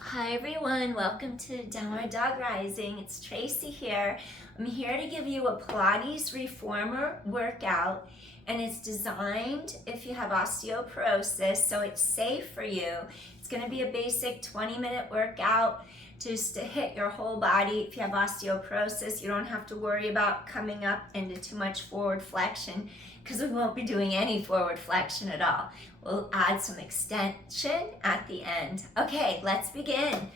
Hi everyone, welcome to Downward Dog Rising. It's Tracy here. I'm here to give you a Pilates Reformer workout, and it's designed if you have osteoporosis, so it's safe for you. It's going to be a basic 20-minute workout just to hit your whole body. If you have osteoporosis, you don't have to worry about coming up into too much forward flexion because we won't be doing any forward flexion at all. We'll add some extension at the end. Okay, let's begin.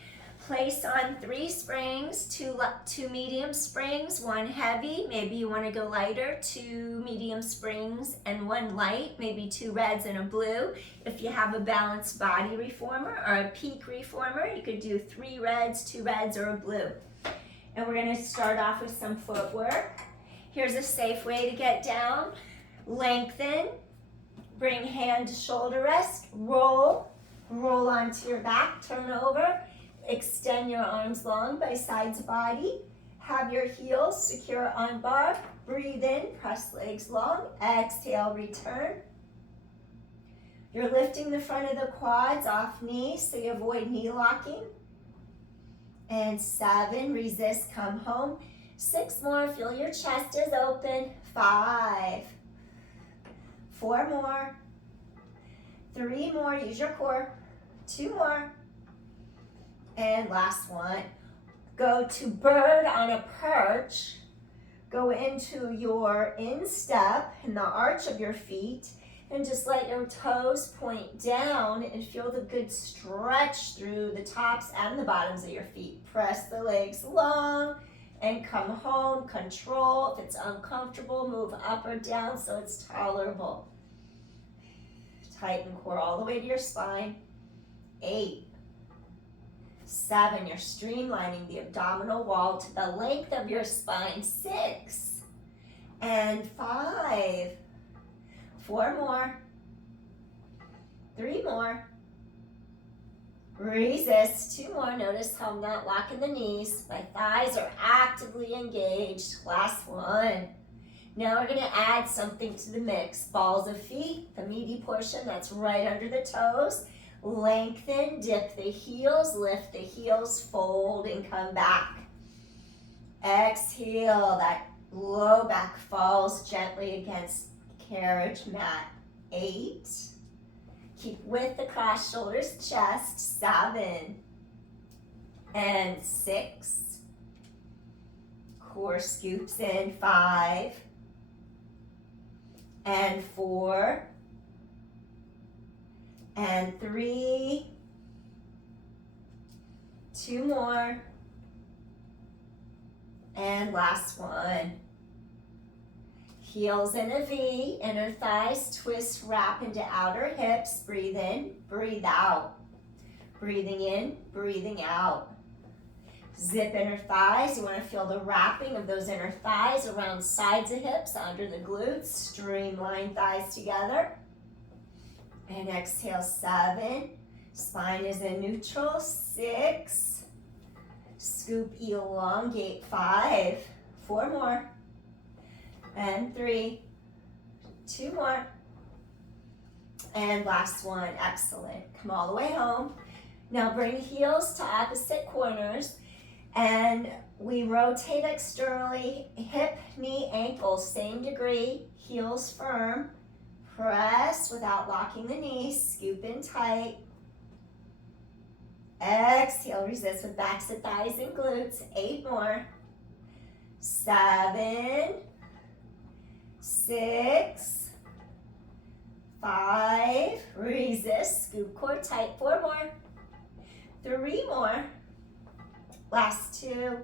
Place on 3 springs, two medium springs, 1 heavy, maybe you want to go lighter, 2 medium springs and 1 light, maybe 2 reds and a blue. If you have a balanced body reformer or a peak reformer, you could do 3 reds, 2 reds, or a blue. And we're going to start off with some footwork. Here's a safe way to get down. Lengthen, bring hand to shoulder rest, roll onto your back, turn over, extend your arms long by sides of body, have your heels secure on bar, breathe in, press legs long, exhale, return. You're lifting the front of the quads off knees so you avoid knee locking. And 7, resist, come home. 6 more, feel your chest is open. 5, 4 more, 3 more, use your core, 2 more, and last one. Go to bird on a perch, go into your instep in the arch of your feet, and just let your toes point down and feel the good stretch through the tops and the bottoms of your feet. Press the legs long and come home. Control. If it's uncomfortable, move up or down so it's tolerable. Tighten core all the way to your spine. 8, 7, you're streamlining the abdominal wall to the length of your spine. 6 and 5, 4 more, 3 more, resist, 2 more. Notice how I'm not locking the knees. My thighs are actively engaged. Last one. Now we're going to add something to the mix. Balls of feet, the meaty portion that's right under the toes. Lengthen, dip the heels, lift the heels, fold and come back. Exhale, that low back falls gently against carriage mat. 8. Keep width across shoulders, chest. 7 and 6. Core scoops in. 5 and 4 and 3. 2 more. And last one. Heels in a V, inner thighs twist, wrap into outer hips. Breathe in, breathe out. Breathing in, breathing out. Zip inner thighs. You want to feel the wrapping of those inner thighs around sides of hips, under the glutes. Streamline thighs together. And exhale, 7. Spine is in neutral. 6. Scoop, elongate. 5. 4 more. And 3. 2 more. And last one. Excellent. Come all the way home. Now bring heels to opposite corners. And we rotate externally, hip, knee, ankle, same degree, heels firm. Press without locking the knees, scoop in tight. Exhale, resist with backs of thighs and glutes. 8 more. 7, 6, 5, resist, scoop core tight. 4 more. 3 more. Last 2,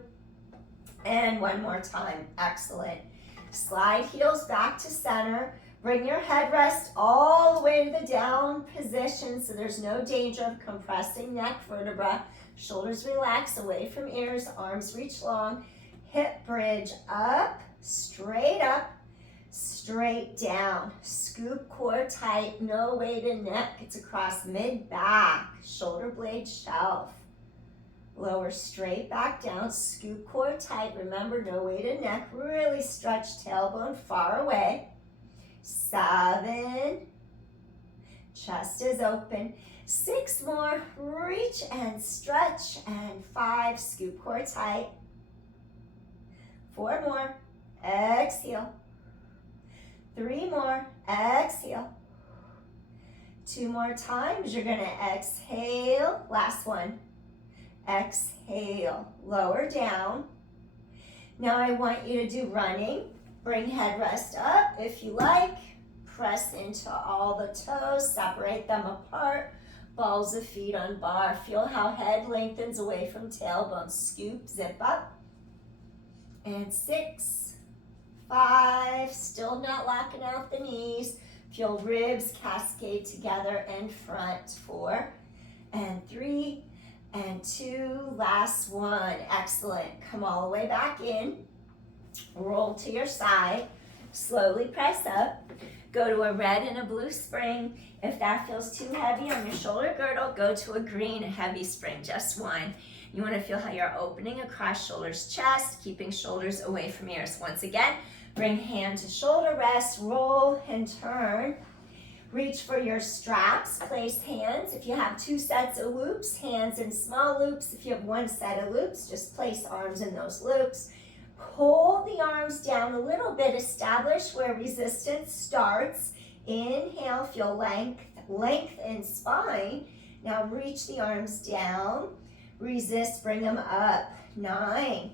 and 1 more time. Excellent. Slide heels back to center. Bring your headrest all the way to the down position so there's no danger of compressing neck vertebra. Shoulders relax away from ears, arms reach long. Hip bridge up, straight down. Scoop core tight, no weight in neck. It's across mid-back, shoulder blade shelf. Lower straight back down, scoop core tight. Remember, no weight in neck. Really stretch tailbone far away. 7. Chest is open. 6 more, reach and stretch, and 5, scoop core tight. 4 more, exhale. 3 more, exhale. 2 more times, you're gonna exhale, last one. Exhale, lower down. Now I want you to do running. Bring headrest up if you like. Press into all the toes, separate them apart. Balls of feet on bar. Feel how head lengthens away from tailbone. Scoop, zip up. And 6, 5, still not locking out the knees. Feel ribs cascade together in front. 4 and 3 and 2, last one. Excellent. Come all the way back in. Roll to your side. Slowly press up. Go to a red and a blue spring. If that feels too heavy on your shoulder girdle, go to a green, a heavy spring, just one. You want to feel how you're opening across shoulders, chest, keeping shoulders away from ears. Once again, bring hand to shoulder rest, roll and turn. Reach for your straps, place hands. If you have 2 sets of loops, hands in small loops. If you have 1 set of loops, just place arms in those loops. Pull the arms down a little bit, establish where resistance starts. Inhale, feel length in spine. Now reach the arms down, resist, bring them up. 9.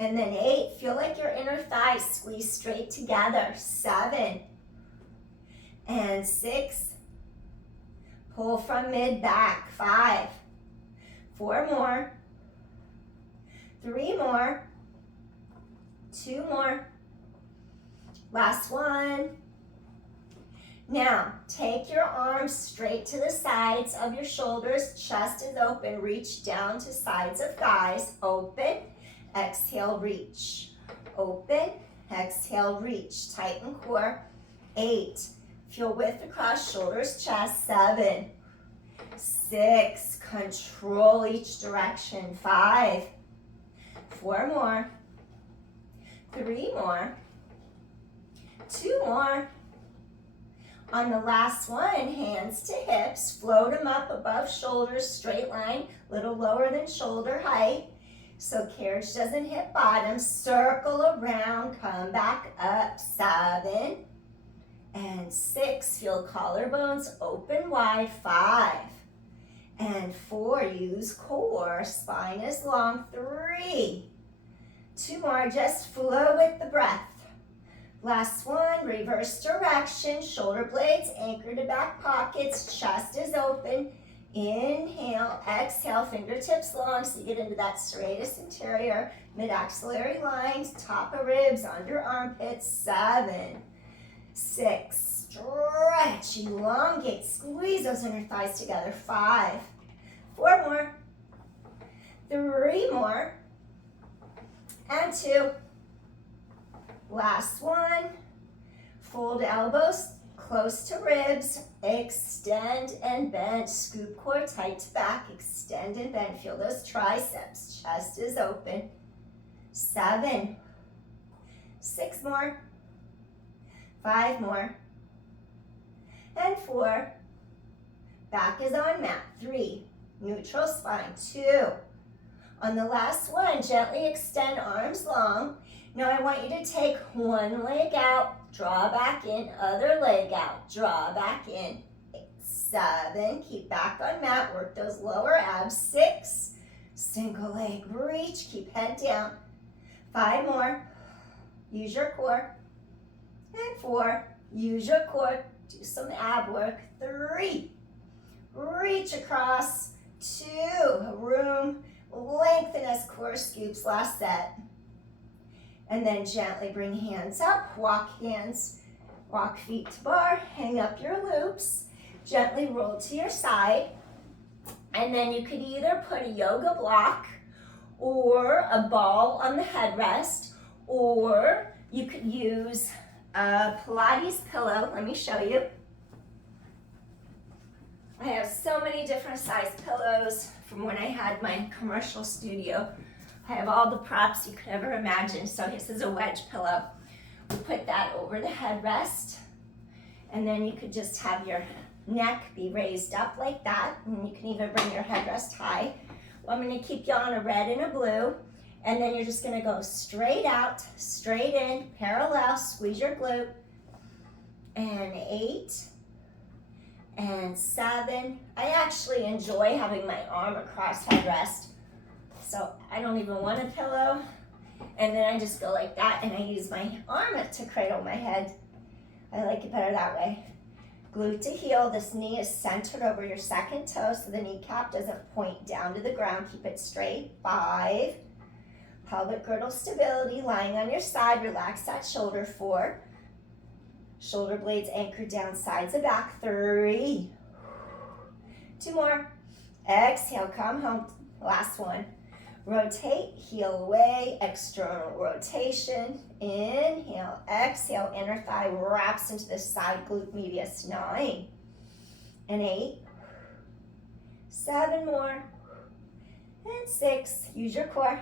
And then 8, feel like your inner thighs squeeze straight together. 7. And 6. Pull from mid back. 5. 4 more. 3 more. 2 more. Last one. Now, take your arms straight to the sides of your shoulders. Chest is open. Reach down to sides of thighs. Open. Exhale, reach. Open. Exhale, reach. Tighten core. 8. Feel width across shoulders, chest. 7. 6. Control each direction. 5. 4 more. 3 more. 2 more. On the last one, hands to hips, float them up above shoulders, straight line, little lower than shoulder height, so carriage doesn't hit bottom. Circle around, come back up. 7 and 6, feel collarbones open wide. 5 and 4, use core, spine is long. 3, 2 more, just flow with the breath. Last one, reverse direction, shoulder blades anchored to back pockets, chest is open. Inhale, exhale, fingertips long so you get into that serratus anterior, mid-axillary lines, top of ribs, under armpits. 7, 6, stretch, elongate, squeeze those inner thighs together. 5, 4 more, 3 more, and 2. Last one. Fold elbows close to ribs. Extend and bend. Scoop core tight to back. Extend and bend. Feel those triceps. Chest is open. 7. 6 more. 5 more. And 4. Back is on mat. 3. Neutral spine. 2. On the last one, gently extend arms long. Now I want you to take one leg out, draw back in, other leg out, draw back in. 7, keep back on mat, work those lower abs. 6, single leg, reach, keep head down. 5 more, use your core. And 4, use your core, do some ab work. 3, reach across. 2, room, lengthen as core scoops, last set. And then gently bring hands up, walk feet to bar, hang up your loops, gently roll to your side. And then you could either put a yoga block or a ball on the headrest, or you could use a Pilates pillow. Let me show you. I have so many different size pillows from when I had my commercial studio. I have all the props you could ever imagine. So this is a wedge pillow. We put that over the headrest, and then you could just have your neck be raised up like that, and you can even bring your headrest high. Well, I'm going to keep you on a red and a blue, and then you're just going to go straight out, straight in, parallel, squeeze your glute, and 8, and 7. I actually enjoy having my arm across headrest, so I don't even want a pillow, and then I just go like that, and I use my arm to cradle my head. I like it better that way. Glute to heel, this knee is centered over your second toe so the kneecap doesn't point down to the ground. Keep it straight. 5. Pelvic girdle stability, lying on your side, relax that shoulder. 4. Shoulder blades anchored down sides of back. 3. 2 more. Exhale, come home. Last one. Rotate, heel away, external rotation. Inhale, exhale, inner thigh wraps into the side glute medius. 9 and 8. 7 more. And 6. Use your core.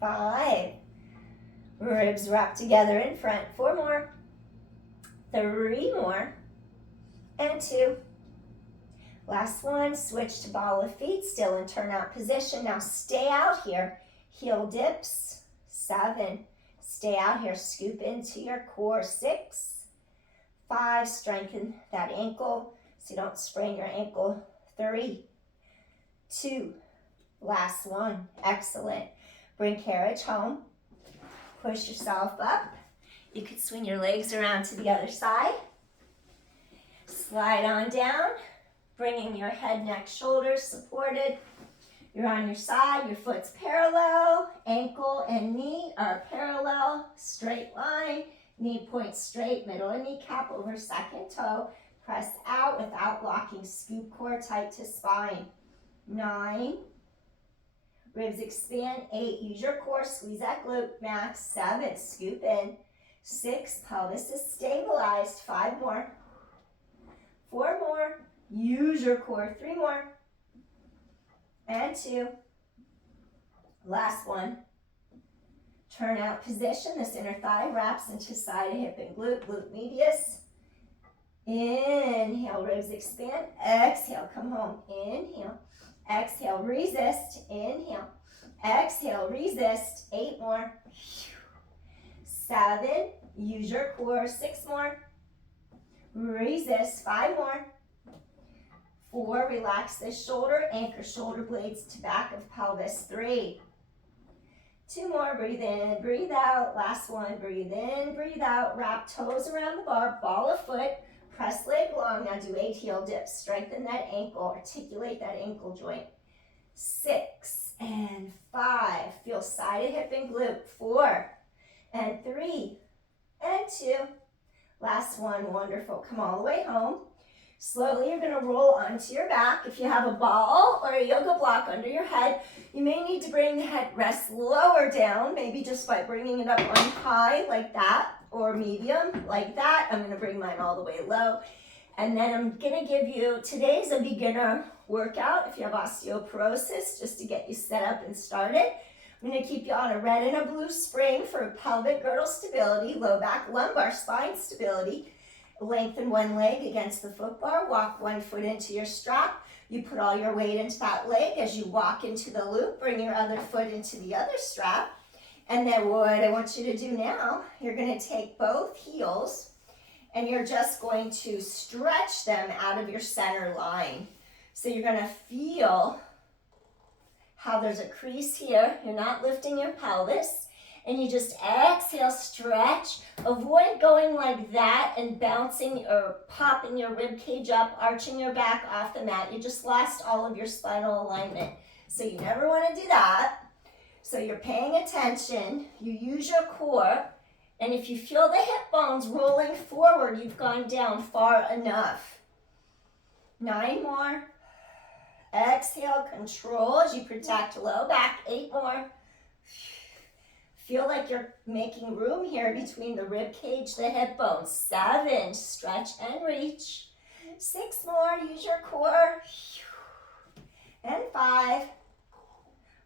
5. Ribs wrap together in front. 4 more. 3 more. And 2. Last one, switch to ball of feet, still in turnout position. Now stay out here, heel dips. 7, stay out here, scoop into your core. 6, 5, strengthen that ankle so you don't sprain your ankle. 3, 2, last one, excellent. Bring carriage home, push yourself up. You could swing your legs around to the other side. Slide on down. Bringing your head, neck, shoulders supported. You're on your side, your foot's parallel, ankle and knee are parallel, straight line, knee points straight, middle of kneecap over second toe. Press out without locking, scoop core tight to spine. 9, ribs expand. 8, use your core, squeeze that glute max. 7, scoop in. 6, pelvis is stabilized. 5 more. 4 more. Use your core. 3 more. And 2. Last one. Turnout position. This inner thigh wraps into side of hip and glute. Glute medius. Inhale, ribs expand. Exhale, come home. Inhale. Exhale, resist. Inhale. Exhale, resist. 8 more. 7. Use your core. 6 more. Resist. 5 more. 4, relax this shoulder, anchor shoulder blades to back of pelvis. 3, 2 more, breathe in, breathe out. Last one, breathe in, breathe out. Wrap toes around the bar, ball of foot, press leg long. Now do 8 heel dips, strengthen that ankle, articulate that ankle joint. 6 and 5, feel side of hip and glute. 4 and 3 and 2. Last one, wonderful. Come all the way home. Slowly, you're going to roll onto your back. If you have a ball or a yoga block under your head, you may need to bring the headrest lower down, maybe just by bringing it up on high like that, or medium like that. I'm going to bring mine all the way low. And then I'm going to give you, today's a beginner workout if you have osteoporosis, just to get you set up and started. I'm going to keep you on a red and a blue spring for pelvic girdle stability, low back, lumbar, spine stability. Lengthen one leg against the foot bar, walk one foot into your strap. You put all your weight into that leg as you walk into the loop, bring your other foot into the other strap. And then what I want you to do now, you're going to take both heels and you're just going to stretch them out of your center line. So you're going to feel how there's a crease here. You're not lifting your pelvis. And you just exhale, stretch. Avoid going like that and bouncing or popping your rib cage up, arching your back off the mat. You just lost all of your spinal alignment. So you never want to do that. So you're paying attention. You use your core. And if you feel the hip bones rolling forward, you've gone down far enough. 9 more. Exhale, control as you protect low back. 8 more. Feel like you're making room here between the rib cage, the hip bones. 7, stretch and reach. 6 more, use your core. And 5,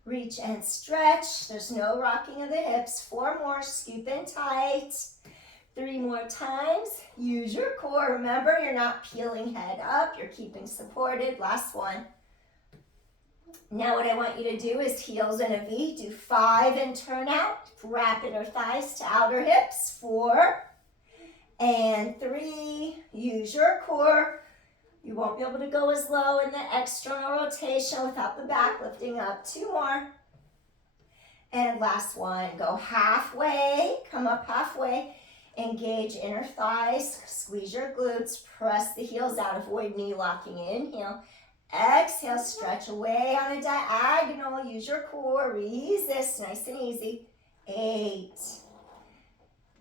reach and stretch. There's no rocking of the hips. 4 more, scoop in tight. 3 more times. Use your core. Remember, you're not peeling head up. You're keeping supported. Last one. Now what I want you to do is heels in a V. Do 5 and turn out. Wrap inner thighs to outer hips. 4 and 3. Use your core. You won't be able to go as low in the external rotation without the back lifting up. 2 more. And last one. Go halfway. Come up halfway. Engage inner thighs. Squeeze your glutes. Press the heels out. Avoid knee locking. Inhale. Exhale. Stretch away on a diagonal. Use your core. Resist. Nice and easy. 8,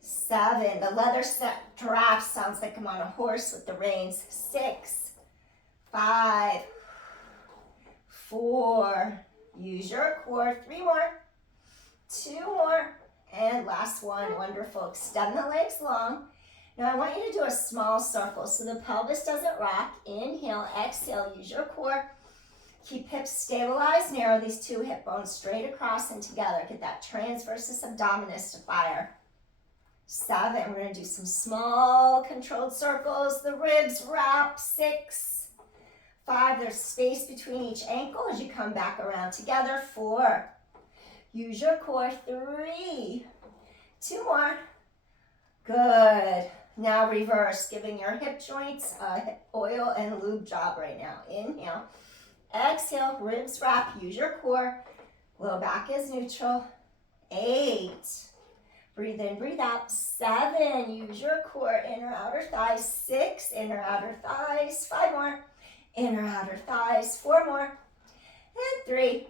7. The leather strap sounds like I'm on a horse with the reins. 6, 5, 4. Use your core. 3 more. 2 more. And last one. Wonderful. Extend the legs long. Now I want you to do a small circle so the pelvis doesn't rock. Inhale, exhale, use your core. Keep hips stabilized. Narrow these 2 hip bones straight across and together. Get that transversus abdominis to fire. 7. We're going to do some small controlled circles. The ribs wrap. 6, 5. There's space between each ankle as you come back around together. 4. Use your core. 3. 2 more. Good. Now reverse, giving your hip joints a oil and lube job right now. Inhale. Exhale, ribs wrap. Use your core. Low back is neutral. 8. Breathe in, breathe out. 7. Use your core. Inner, outer thighs. 6. Inner, outer thighs. 5 more. Inner, outer thighs. 4 more. And 3.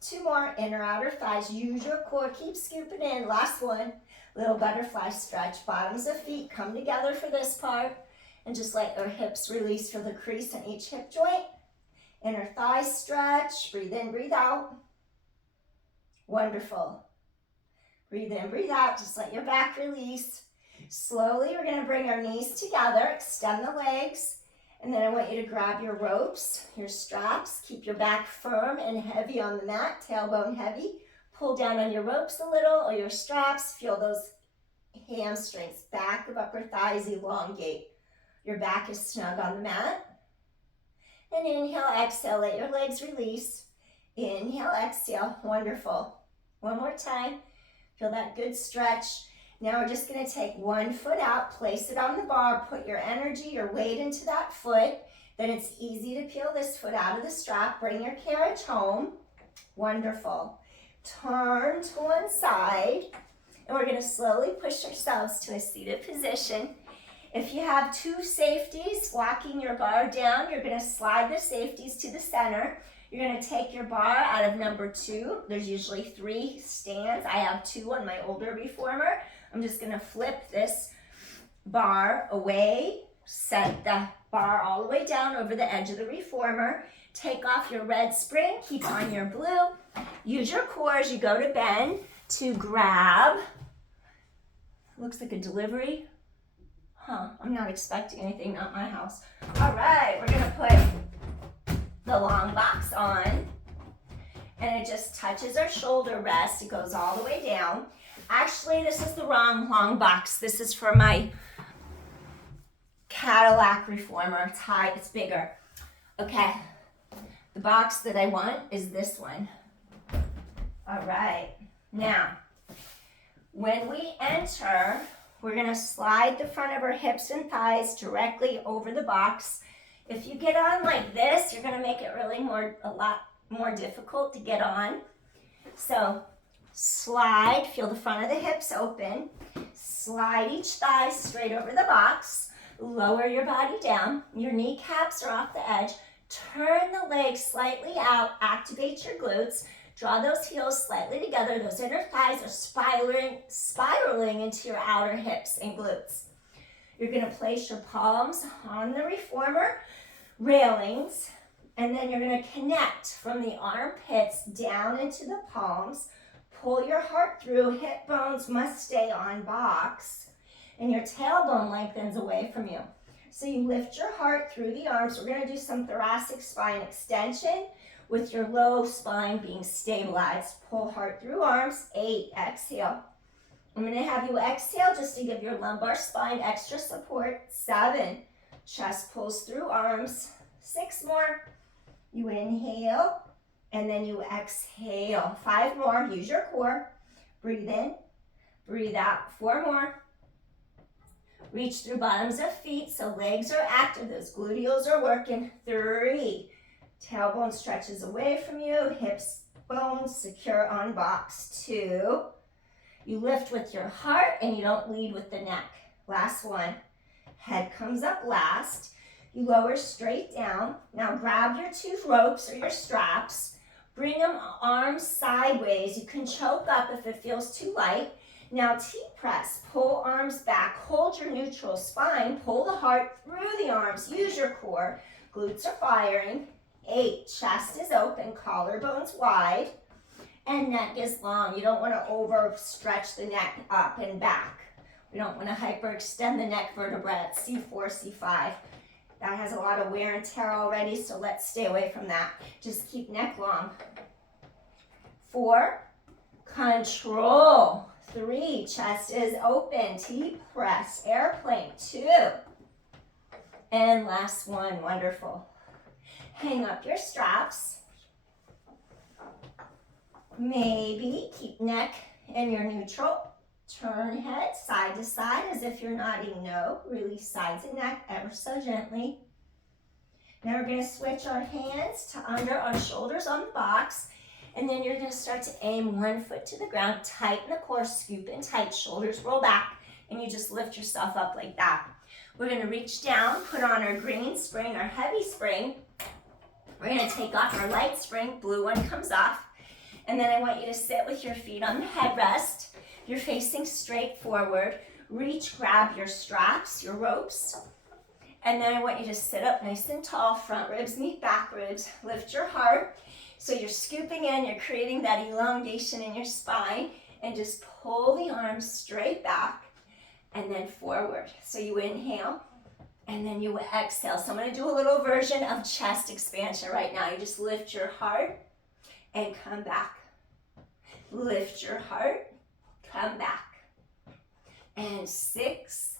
2 more. Inner, outer thighs. Use your core. Keep scooping in. Last one. Little butterfly stretch. Bottoms of feet come together for this part. And just let your hips release for the crease in each hip joint. Inner thighs stretch. Breathe in, breathe out. Wonderful. Breathe in, breathe out. Just let your back release. Slowly, we're going to bring our knees together. Extend the legs. And then I want you to grab your ropes, your straps. Keep your back firm and heavy on the mat. Tailbone heavy. Pull down on your ropes a little or your straps. Feel those hamstrings, back of upper thighs elongate. Your back is snug on the mat. And inhale, exhale, let your legs release. Inhale, exhale, wonderful. One more time. Feel that good stretch. Now we're just going to take one foot out, place it on the bar, put your energy, your weight into that foot. Then it's easy to peel this foot out of the strap. Bring your carriage home. Wonderful. Turn to one side, and we're going to slowly push ourselves to a seated position. If you have 2 safeties walking your bar down, you're going to slide the safeties to the center. You're going to take your bar out of number 2. There's usually 3 stands. I have 2 on my older reformer. I'm just going to flip this bar away, set the bar all the way down over the edge of the reformer. Take off your red spring, keep on your blue. Use your core as you go to bend to grab. Looks like a delivery. I'm not expecting anything, not my house. All right, we're gonna put the long box on. And it just touches our shoulder rest. It goes all the way down. Actually, this is the wrong long box. This is for my Cadillac reformer. It's high, it's bigger. Okay. The box that I want is this one. All right. Now, when we enter, we're going to slide the front of our hips and thighs directly over the box. If you get on like this, you're going to make it really a lot more difficult to get on. So, slide, feel the front of the hips open. Slide each thigh straight over the box. Lower your body down. Your kneecaps are off the edge. Turn the legs slightly out, activate your glutes, draw those heels slightly together. Those inner thighs are spiraling into your outer hips and glutes. You're going to place your palms on the reformer railings, and then you're going to connect from the armpits down into the palms. Pull your heart through. Hip bones must stay on box, and your tailbone lengthens away from you. So you lift your heart through the arms. We're going to do some thoracic spine extension with your low spine being stabilized. Pull heart through arms. 8, exhale. I'm going to have you exhale just to give your lumbar spine extra support. 7. Chest pulls through arms. 6 more. You inhale, and then you exhale. 5 more. Use your core. Breathe in. Breathe out. 4 more. Reach through bottoms of feet so legs are active. Those gluteals are working. 3. Tailbone stretches away from you. Hips, bones secure on box. 2. You lift with your heart and you don't lead with the neck. Last one. Head comes up last. You lower straight down. Now grab your 2 ropes or your straps. Bring them arms sideways. You can choke up if it feels too light. Now T-press, pull arms back, hold your neutral spine, pull the heart through the arms, use your core, glutes are firing. 8, chest is open, collarbones wide, and neck is long. You don't want to overstretch the neck up and back. We don't want to hyperextend the neck vertebra at C4, C5. That has a lot of wear and tear already, so let's stay away from that. Just keep neck long. 4, control. 3, chest is open, T-press, airplane. 2, and last one, wonderful. Hang up your straps. Maybe keep neck in your neutral. Turn head side to side as if you're nodding no. Release sides and neck ever so gently. Now we're going to switch our hands to under our shoulders on the box. And then you're going to start to aim 1 foot to the ground, tighten the core, scoop in tight, shoulders roll back, and you just lift yourself up like that. We're going to reach down, put on our green spring, our heavy spring. We're going to take off our light spring, blue one comes off. And then I want you to sit with your feet on the headrest. You're facing straight forward. Reach, grab your straps, your ropes. And then I want you to sit up nice and tall, front ribs meet back ribs, lift your heart. So you're scooping in, you're creating that elongation in your spine, and just pull the arms straight back and then forward. So you inhale and then you exhale. So I'm going to do a little version of chest expansion right now. You just lift your heart and come back. Lift your heart, come back. And 6,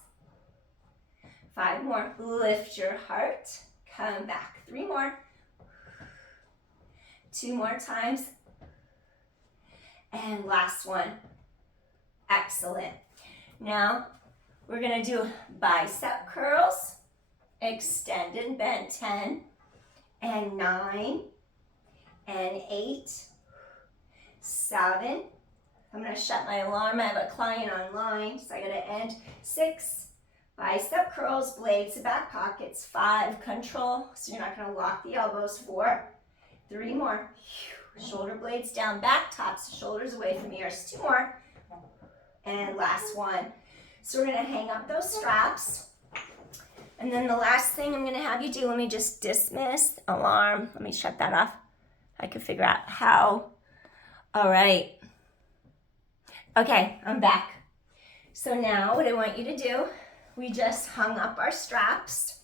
5 more. Lift your heart, come back. 3 more. 2 more times. And last one. Excellent. Now, we're going to do bicep curls. Extend and bend. 10 and 9 and 8, 7. I'm going to shut my alarm. I have a client online, so I got to end. 6. Bicep curls, blades to back pockets. 5. Control, so you're not going to lock the elbows. 4. 3 more. Shoulder blades down, back, tops, shoulders away from ears. 2 more. And last one. So we're going to hang up those straps. And then the last thing I'm going to have you do, let me just dismiss alarm. Let me shut that off. I can figure out how. All right. Okay, I'm back. So now what I want you to do, we just hung up our straps.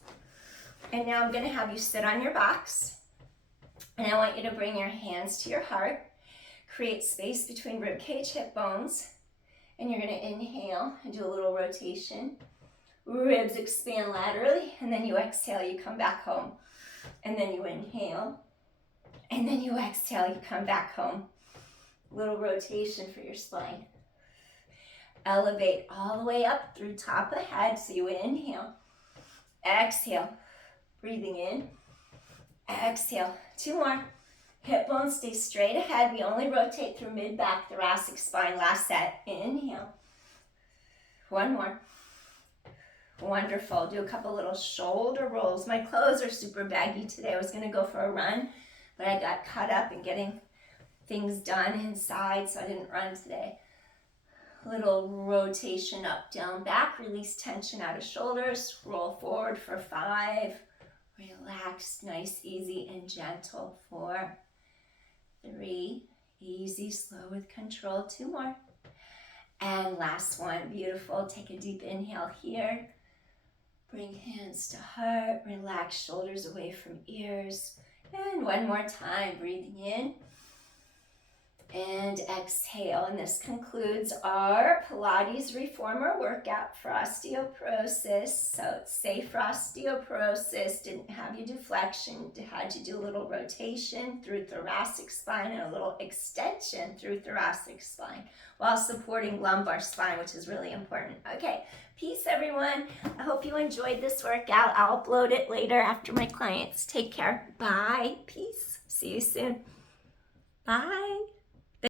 And now I'm going to have you sit on your box. And I want you to bring your hands to your heart, create space between rib cage, hip bones, and you're going to inhale and do a little rotation. Ribs expand laterally, and then you exhale, you come back home. And then you inhale, and then you exhale, you come back home. Little rotation for your spine. Elevate all the way up through top of head, so you inhale, exhale, breathing in, exhale. 2 more. Hip bones stay straight ahead. We only rotate through mid-back, thoracic spine. Last set. Inhale. 1 more. Wonderful. Do a couple little shoulder rolls. My clothes are super baggy today. I was going to go for a run, but I got caught up in getting things done inside, so I didn't run today. Little rotation up, down, back. Release tension out of shoulders. Roll forward for 5. Relax, nice, easy, and gentle. 4, 3, easy, slow with control. 2 more. And last one, beautiful. Take a deep inhale here. Bring hands to heart. Relax, shoulders away from ears. And one more time, breathing in. And exhale, and this concludes our Pilates Reformer workout for osteoporosis. So it's safe for osteoporosis, didn't have you do flexion, had you do a little rotation through thoracic spine and a little extension through thoracic spine while supporting lumbar spine, which is really important. Okay, peace everyone. I hope you enjoyed this workout. I'll upload it later after my clients. Take care. Bye. Peace. See you soon. Bye.